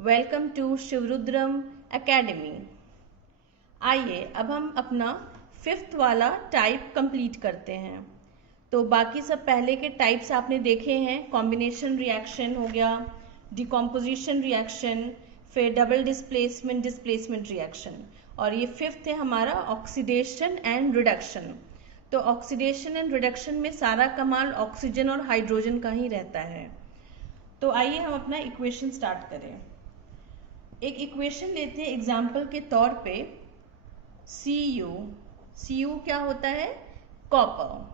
Welcome to शिवरुद्रम academy. आइए अब हम अपना 5th वाला टाइप कंप्लीट करते हैं। तो बाकी सब पहले के टाइप्स आपने देखे हैं, कॉम्बिनेशन रिएक्शन हो गया, डिकॉम्पोजिशन रिएक्शन, फिर डबल डिस्प्लेसमेंट डिस्प्लेसमेंट रिएक्शन, और ये 5th है हमारा ऑक्सीडेशन एंड रिडक्शन। तो ऑक्सीडेशन एंड रिडक्शन में सारा कमाल ऑक्सीजन और हाइड्रोजन का ही रहता है। तो आइए हम अपना इक्वेशन स्टार्ट करें। एक इक्वेशन लेते हैं एग्जाम्पल के तौर पे, Cu क्या होता है? कॉपर।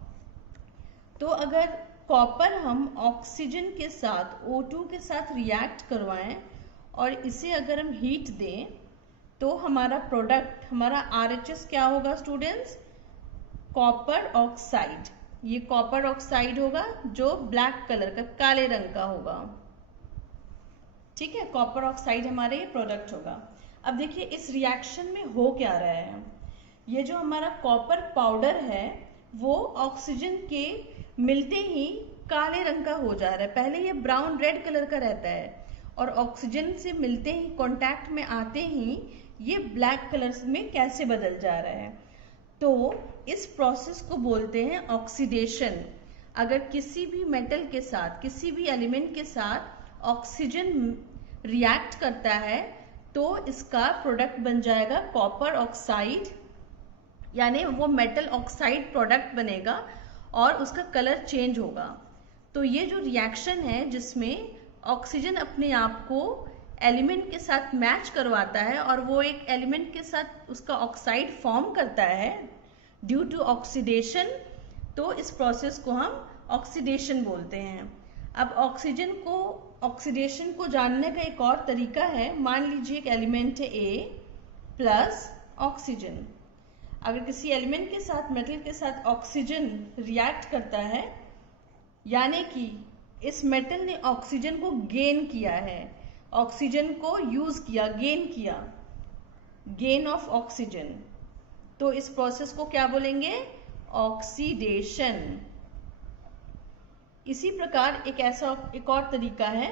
तो अगर कॉपर हम ऑक्सीजन के साथ O2 के साथ रिएक्ट करवाएं और इसे अगर हम हीट दें तो हमारा प्रोडक्ट, हमारा RHS क्या होगा स्टूडेंट्स? Copper oxide. ये कॉपर ऑक्साइड होगा जो ब्लैक कलर का, काले रंग का होगा। ठीक है, कॉपर ऑक्साइड हमारे ये प्रोडक्ट होगा। अब देखिए इस रिएक्शन में हो क्या रहा है। ये जो हमारा कॉपर पाउडर है वो ऑक्सीजन के मिलते ही काले रंग का हो जा रहा है। पहले ये ब्राउन रेड कलर का रहता है और ऑक्सीजन से मिलते ही, कांटेक्ट में आते ही ये ब्लैक कलर में कैसे बदल जा रहा है। तो इस प्रोसेस को बोलते हैं ऑक्सीडेशन। अगर किसी भी मेटल के साथ, किसी भी एलिमेंट के साथ ऑक्सीजन रिएक्ट करता है तो इसका प्रोडक्ट बन जाएगा कॉपर ऑक्साइड, यानी वो मेटल ऑक्साइड प्रोडक्ट बनेगा और उसका कलर चेंज होगा। तो ये जो रिएक्शन है जिसमें ऑक्सीजन अपने आप को एलिमेंट के साथ मैच करवाता है और वो एक एलिमेंट के साथ उसका ऑक्साइड फॉर्म करता है ड्यू टू ऑक्सीडेशन, तो इस प्रोसेस को हम ऑक्सीडेशन बोलते हैं। अब ऑक्सीडेशन को जानने का एक और तरीका है। मान लीजिए एक एलिमेंट है A प्लस ऑक्सीजन। अगर किसी एलिमेंट के साथ, मेटल के साथ ऑक्सीजन रिएक्ट करता है, यानी कि इस मेटल ने ऑक्सीजन को गेन किया है, ऑक्सीजन को यूज किया, गेन किया, गेन ऑफ ऑक्सीजन, तो इस प्रोसेस को क्या बोलेंगे? ऑक्सीडेशन। इसी प्रकार एक और तरीका है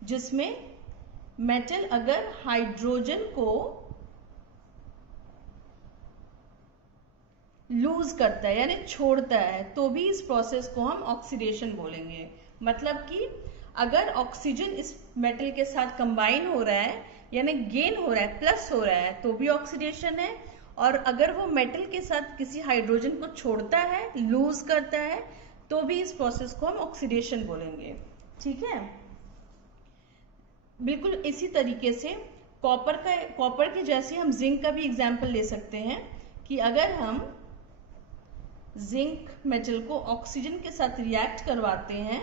जिसमें मेटल अगर हाइड्रोजन को लूज करता है यानी छोड़ता है तो भी इस प्रोसेस को हम ऑक्सीडेशन बोलेंगे। मतलब कि अगर ऑक्सीजन इस मेटल के साथ कंबाइन हो रहा है यानी गेन हो रहा है, प्लस हो रहा है, तो भी ऑक्सीडेशन है। और अगर वो मेटल के साथ किसी हाइड्रोजन को छोड़ता है, लूज करता है, तो भी इस प्रोसेस को हम ऑक्सीडेशन बोलेंगे। ठीक है, बिल्कुल इसी तरीके से कॉपर के जैसे हम जिंक का भी एग्जाम्पल ले सकते हैं कि अगर हम जिंक मेटल को ऑक्सीजन के साथ रिएक्ट करवाते हैं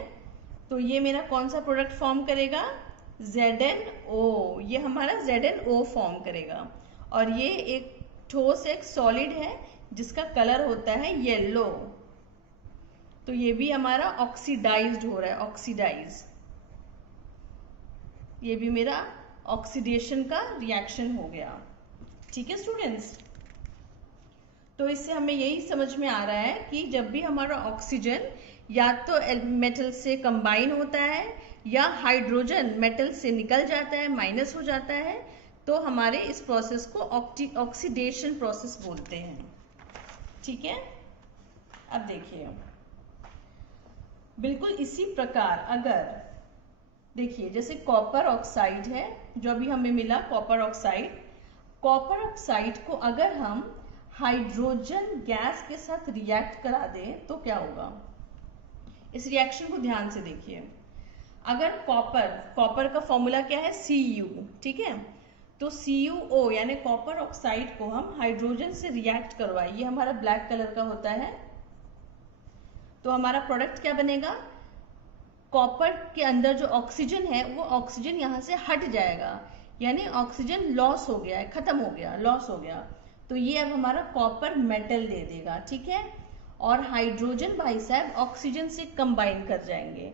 तो ये मेरा कौन सा प्रोडक्ट फॉर्म करेगा? ZnO। ये हमारा ZnO फॉर्म करेगा और ये एक ठोस, एक सॉलिड है जिसका कलर होता है येलो। तो ये भी हमारा ऑक्सीडाइज्ड हो रहा है, ऑक्सीडाइज। ये भी मेरा ऑक्सीडेशन का रिएक्शन हो गया। ठीक है स्टूडेंट्स, तो इससे हमें यही समझ में आ रहा है कि जब भी हमारा ऑक्सीजन या तो मेटल से कंबाइन होता है या हाइड्रोजन मेटल से निकल जाता है, माइनस हो जाता है, तो हमारे इस प्रोसेस को ऑक्सीडेशन प्रोसेस बोलते हैं। ठीक है, अब देखिए बिल्कुल इसी प्रकार अगर देखिए जैसे कॉपर ऑक्साइड है जो अभी हमें मिला, कॉपर ऑक्साइड को अगर हम हाइड्रोजन गैस के साथ रिएक्ट करा दें तो क्या होगा? इस रिएक्शन को ध्यान से देखिए। अगर कॉपर का फॉर्मूला क्या है? Cu। ठीक है, तो CuO यानी कॉपर ऑक्साइड को हम हाइड्रोजन से रिएक्ट करवाए, ये हमारा ब्लैक कलर का होता है, तो हमारा प्रोडक्ट क्या बनेगा? कॉपर के अंदर जो ऑक्सीजन है वो ऑक्सीजन यहाँ से हट जाएगा, यानी ऑक्सीजन लॉस हो गया है, खत्म हो गया, लॉस हो गया, तो ये अब हमारा कॉपर मेटल दे देगा। ठीक है, और हाइड्रोजन भाई साहब ऑक्सीजन से कंबाइन कर जाएंगे।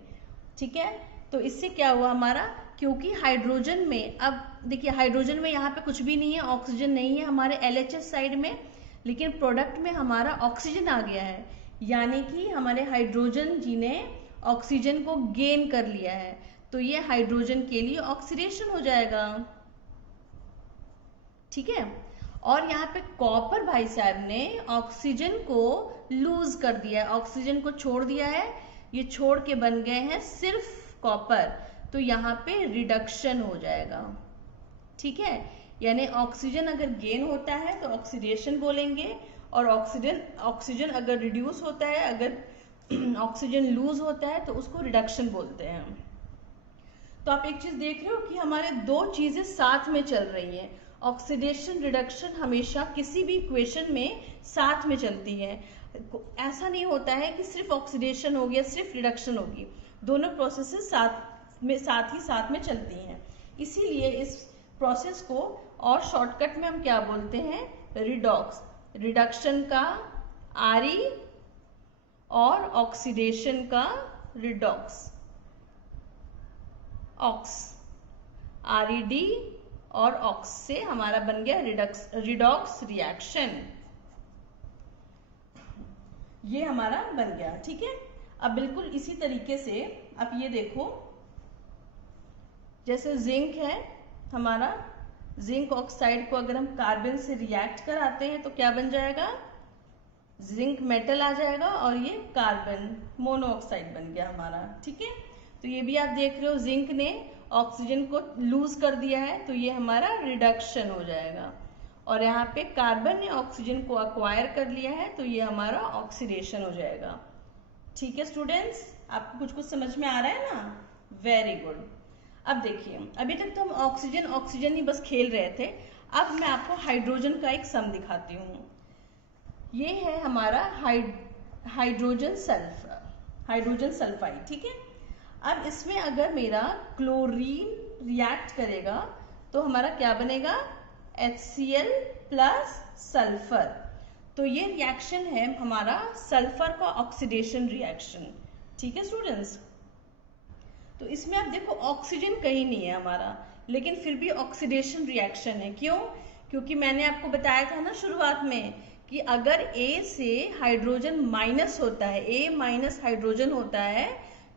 ठीक है, तो इससे क्या हुआ हमारा, क्योंकि हाइड्रोजन में, अब देखिए हाइड्रोजन में यहाँ पे कुछ भी नहीं है, ऑक्सीजन नहीं है हमारे LHS साइड में, लेकिन प्रोडक्ट में हमारा ऑक्सीजन आ गया है, यानी कि हमारे हाइड्रोजन जी ने ऑक्सीजन को गेन कर लिया है। तो ये हाइड्रोजन के लिए ऑक्सीडेशन हो जाएगा, ठीक है। और यहाँ पे कॉपर भाई साहब ने ऑक्सीजन को लूज कर दिया है, ऑक्सीजन को छोड़ दिया है, ये छोड़ के बन गए हैं सिर्फ कॉपर, तो यहाँ पे रिडक्शन हो जाएगा, ठीक है। यानी ऑक्सीजन अगर गेन होता है तो ऑक्सीडेशन बोलेंगे, और ऑक्सीजन अगर रिड्यूस होता है, अगर ऑक्सीजन लूज होता है तो उसको रिडक्शन बोलते हैं। तो आप एक चीज देख रहे हो कि हमारे दो चीजें साथ में चल रही हैं, ऑक्सीडेशन रिडक्शन हमेशा किसी भी इक्वेशन में साथ में चलती है। ऐसा नहीं होता है कि सिर्फ ऑक्सीडेशन होगी या सिर्फ रिडक्शन होगी, दोनों प्रोसेसेस साथ में चलती हैं। इसीलिए इस प्रोसेस को और शॉर्टकट में हम क्या बोलते हैं, रिडॉक्स। रिडक्शन का आरई और ऑक्सीडेशन का रिडॉक्स, ऑक्स, आरईडी और ऑक्स से हमारा बन गया रिडॉक्स रिएक्शन, ये हमारा बन गया, ठीक है। अब बिल्कुल इसी तरीके से आप ये देखो, जैसे जिंक है हमारा, जिंक ऑक्साइड को अगर हम कार्बन से रिएक्ट कराते हैं तो क्या बन जाएगा, जिंक मेटल आ जाएगा और ये कार्बन मोनोऑक्साइड बन गया हमारा, ठीक है। तो ये भी आप देख रहे हो, जिंक ने ऑक्सीजन को लूज कर दिया है तो ये हमारा रिडक्शन हो जाएगा, और यहाँ पे कार्बन ने ऑक्सीजन को अक्वायर कर लिया है तो ये हमारा ऑक्सीडेशन हो जाएगा, ठीक है स्टूडेंट्स। आपको कुछ समझ में आ रहा है ना, वेरी गुड। अब देखिए, अभी तक तो हम ऑक्सीजन ही बस खेल रहे थे, अब मैं आपको हाइड्रोजन का एक सम दिखाती हूँ। ये है हमारा हाइड्रोजन सल्फाइड, ठीक है। अब इसमें अगर मेरा क्लोरीन रिएक्ट करेगा तो हमारा क्या बनेगा, HCl प्लस सल्फर। तो ये रिएक्शन है हमारा सल्फर का ऑक्सीडेशन रिएक्शन, ठीक है स्टूडेंट्स। तो इसमें आप देखो ऑक्सीजन कहीं नहीं है हमारा, लेकिन फिर भी ऑक्सीडेशन रिएक्शन है, क्यों, क्योंकि मैंने आपको बताया था ना शुरुआत में कि अगर A से हाइड्रोजन माइनस होता है, A माइनस हाइड्रोजन होता है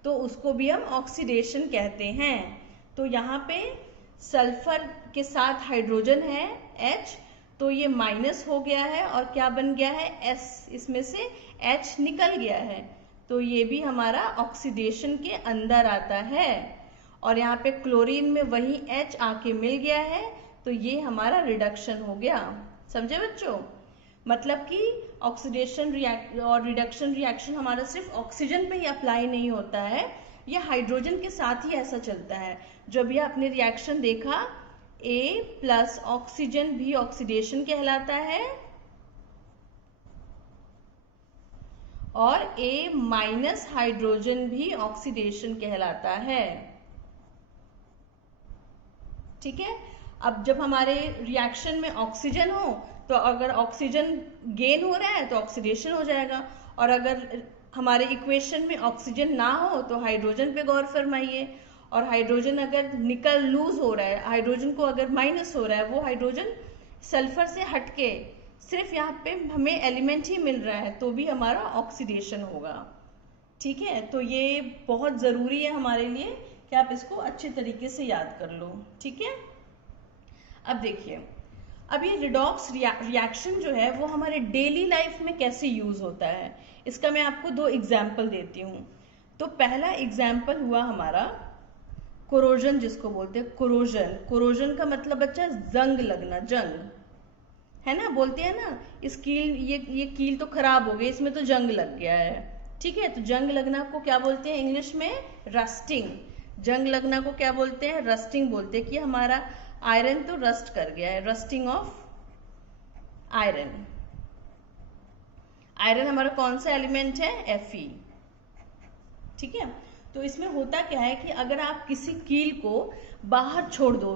तो उसको भी हम ऑक्सीडेशन कहते हैं। तो यहाँ पे सल्फर के साथ हाइड्रोजन है H, तो ये माइनस हो गया है और क्या बन गया है S, इसमें से H निकल गया है, तो ये भी हमारा ऑक्सीडेशन के अंदर आता है। और यहाँ पे क्लोरीन में वही H आके मिल गया है तो ये हमारा रिडक्शन हो गया, समझे बच्चों। मतलब कि ऑक्सीडेशन और रिडक्शन रिएक्शन हमारा सिर्फ ऑक्सीजन पे ही अप्लाई नहीं होता है, ये हाइड्रोजन के साथ ही ऐसा चलता है। जो भी आपने रिएक्शन देखा, A प्लस ऑक्सीजन भी ऑक्सीडेशन कहलाता है और A माइनस हाइड्रोजन भी ऑक्सीडेशन कहलाता है, ठीक है। अब जब हमारे रिएक्शन में ऑक्सीजन हो तो अगर ऑक्सीजन गेन हो रहा है तो ऑक्सीडेशन हो जाएगा, और अगर हमारे इक्वेशन में ऑक्सीजन ना हो तो हाइड्रोजन पे गौर फरमाइए, और हाइड्रोजन अगर निकल लूज हो रहा है, हाइड्रोजन को अगर माइनस हो रहा है, वो हाइड्रोजन सल्फर से हटके सिर्फ यहाँ पे हमें एलिमेंट ही मिल रहा है तो भी हमारा ऑक्सीडेशन होगा, ठीक है। तो ये बहुत ज़रूरी है हमारे लिए कि आप इसको अच्छे तरीके से याद कर लो, ठीक है। अब देखिए, अब ये रिडॉक्स रिएक्शन जो है वो हमारे डेली लाइफ में कैसे यूज होता है, इसका मैं आपको दो एग्जाम्पल देती हूँ। तो पहला एग्जाम्पल हुआ हमारा कोरोजन, जिसको बोलते हैं कोरोजन। कोरोजन का मतलब बच्चा जंग लगना, जंग है ना, बोलते हैं ना इस कील, ये कील तो खराब हो गई, इसमें तो जंग लग गया है, ठीक है। तो जंग लगना को क्या बोलते हैं इंग्लिश में, रस्टिंग। जंग लगना को क्या बोलते हैं, रस्टिंग बोलते हैं कि हमारा आयरन तो रस्ट कर गया है, रस्टिंग ऑफ आयरन। आयरन हमारा कौन सा एलिमेंट है, Fe, ठीक है। तो इसमें होता क्या है कि अगर आप किसी कील को बाहर छोड़ दो,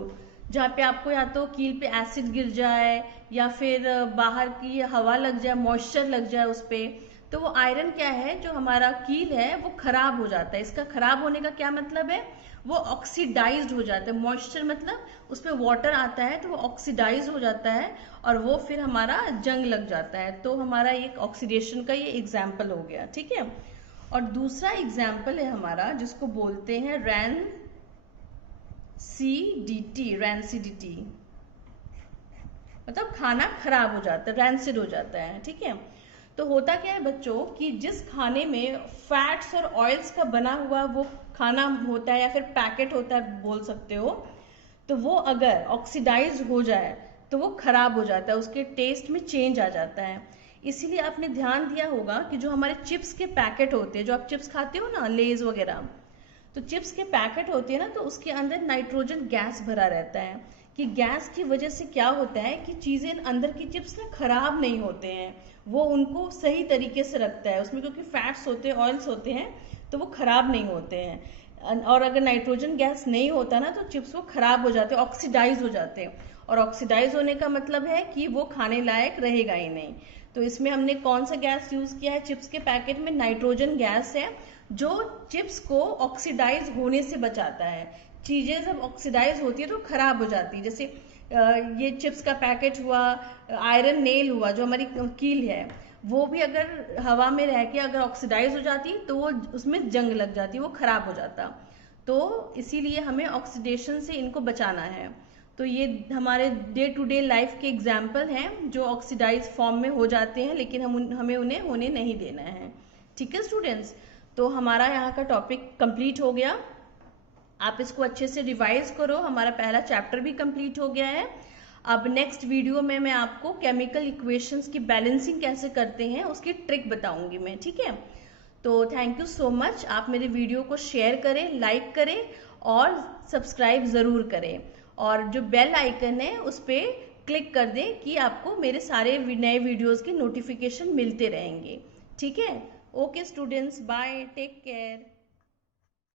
जहाँ पे आपको या तो कील पे एसिड गिर जाए या फिर बाहर की हवा लग जाए, मॉइस्चर लग जाए उस पे, तो वो आयरन क्या है, जो हमारा कील है वो खराब हो जाता है। इसका खराब होने का क्या मतलब है, वो ऑक्सीडाइज्ड हो जाता है। मॉइस्चर मतलब उस पर वाटर आता है तो वो ऑक्सीडाइज हो जाता है और वो फिर हमारा जंग लग जाता है। तो हमारा एक ऑक्सीडेशन का ये एग्जाम्पल हो गया, ठीक है। और दूसरा एग्जाम्पल है हमारा जिसको बोलते हैं रैंसिडिटी, रैंसिडिटी मतलब खाना खराब हो जाता है, रैंसिड हो जाता है, ठीक है। तो होता क्या है बच्चों कि जिस खाने में फैट्स और ऑयल्स का बना हुआ वो खाना होता है या फिर पैकेट होता है बोल सकते हो, तो वो अगर ऑक्सीडाइज हो जाए तो वो खराब हो जाता है, उसके टेस्ट में चेंज आ जाता है। इसीलिए आपने ध्यान दिया होगा कि जो हमारे चिप्स के पैकेट होते हैं, जो आप चिप्स खाते हो ना, लेज वगैरह, तो चिप्स के पैकेट होते हैं ना, तो उसके अंदर नाइट्रोजन गैस भरा रहता है कि गैस की वजह से क्या होता है कि चीज़ें अंदर की चिप्स ना खराब नहीं होते हैं, वो उनको सही तरीके से रखता है उसमें, क्योंकि फैट्स होते हैं, ऑयल्स होते हैं, तो वो खराब नहीं होते हैं। और अगर नाइट्रोजन गैस नहीं होता ना तो चिप्स वो खराब हो जाते हैं, ऑक्सीडाइज हो जाते हैं, और ऑक्सीडाइज होने का मतलब है कि वो खाने लायक रहेगा ही नहीं। तो इसमें हमने कौन सा गैस यूज किया है, चिप्स के पैकेट में नाइट्रोजन गैस है जो चिप्स को ऑक्सीडाइज होने से बचाता है। चीजें जब ऑक्सीडाइज होती है तो खराब हो जाती है, जैसे ये चिप्स का पैकेट हुआ, आयरन नेल हुआ जो हमारी कील है, वो भी अगर हवा में रह के अगर ऑक्सीडाइज हो जाती तो वो उसमें जंग लग जाती, वो खराब हो जाता। तो इसीलिए हमें ऑक्सीडेशन से इनको बचाना है। तो ये हमारे डे टू डे लाइफ के एग्जाम्पल हैं जो ऑक्सीडाइज फॉर्म में हो जाते हैं, लेकिन हमें उन्हें होने नहीं देना है। ठीक है स्टूडेंट्स, तो हमारा यहाँ का टॉपिक कंप्लीट हो गया। आप इसको अच्छे से रिवाइज करो, हमारा पहला चैप्टर भी कंप्लीट हो गया है। अब नेक्स्ट वीडियो में मैं आपको केमिकल इक्वेशंस की बैलेंसिंग कैसे करते हैं उसकी ट्रिक बताऊंगी मैं, ठीक है। तो थैंक यू सो मच। आप मेरे वीडियो को शेयर करें, लाइक करें और सब्सक्राइब ज़रूर करें, और जो बेल आइकन है उस पर क्लिक कर दें कि आपको मेरे सारे नए वीडियोज़ के नोटिफिकेशन मिलते रहेंगे, ठीक है। Okay students, bye, take care.